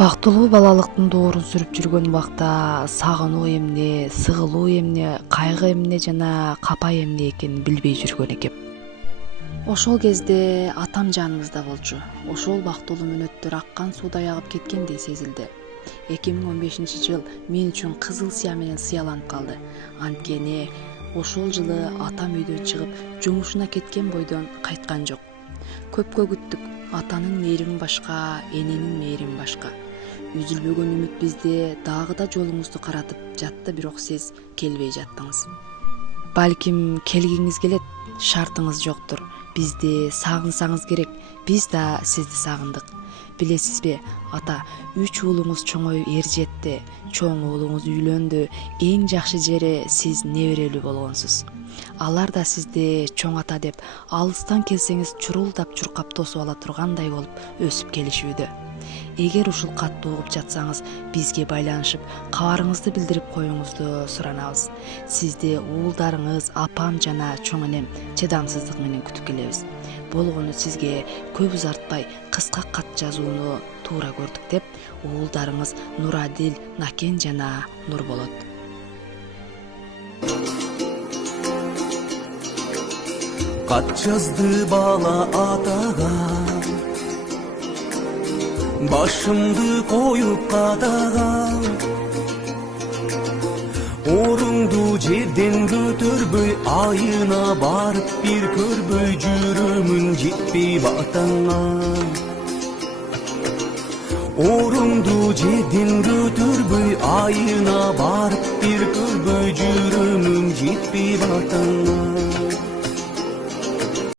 Бактылуу балалыктын доорун сүрүп жүргөн убакта сагынуу эмне, сыгылуу эмне, кайгы эмне жана капа эмне экенин билбей жүргөн экем. Ошол кезде атам жаныбызда болчу. Ошол бактылуу мүнөттөр аккан суудай агып кеткендей сезилди. 2015-жыл мен үчүн кызыл сыя менен сыяланып калды. Анткени ошол жылы атам үйдөн чыгып жумушуна кеткен бойдон кайткан жок. Көпкө күттүк. Атанын мээрими башка, эненин мээрими башка. Үзүлбөгөн үмүт бизди дагы да жолуңузду каратып жатты, бирок сиз келбей жаттыңыз. Балким келгиңиз келет, шартыңыз жоктур. Бизди сагынсаңыз керек, биз да сизди сагындык. Билесизби, ата, 3 уулуңуз чоңоюп эр жетти, чоң уулуңуз үйлөндү, эң жакшы жери сиз неберелүү болгонсуз. Алар да сизди чоң ата деп алыстан келсеңиз чурулдап чуркап тосуп ала тургандай болуп өсүп келишүүдө. Эгер ушул катты угуп жатсаңыз, бизге байланышып, кабарыңызды билдирип коюңузду суранабыз. Сизди уулдарыңыз, апам жана чоң энем чыдамсыздык менен күтүп келебиз. Болгону сизге көп узартпай кыска кат жазууну туура көрдүк деп, уулдарыңыз Нурадил, Накен жана Нурболот. Кат жазды бала атага, башымды коюп катага. Орунду жерден көтөрбөй, айына барып бир көрбөй, жүрөмүн жетпей батаңа. Орунду жерден көтөрбөй, айына барып бир көрбөй, жүрөмүн жетпей батаңа.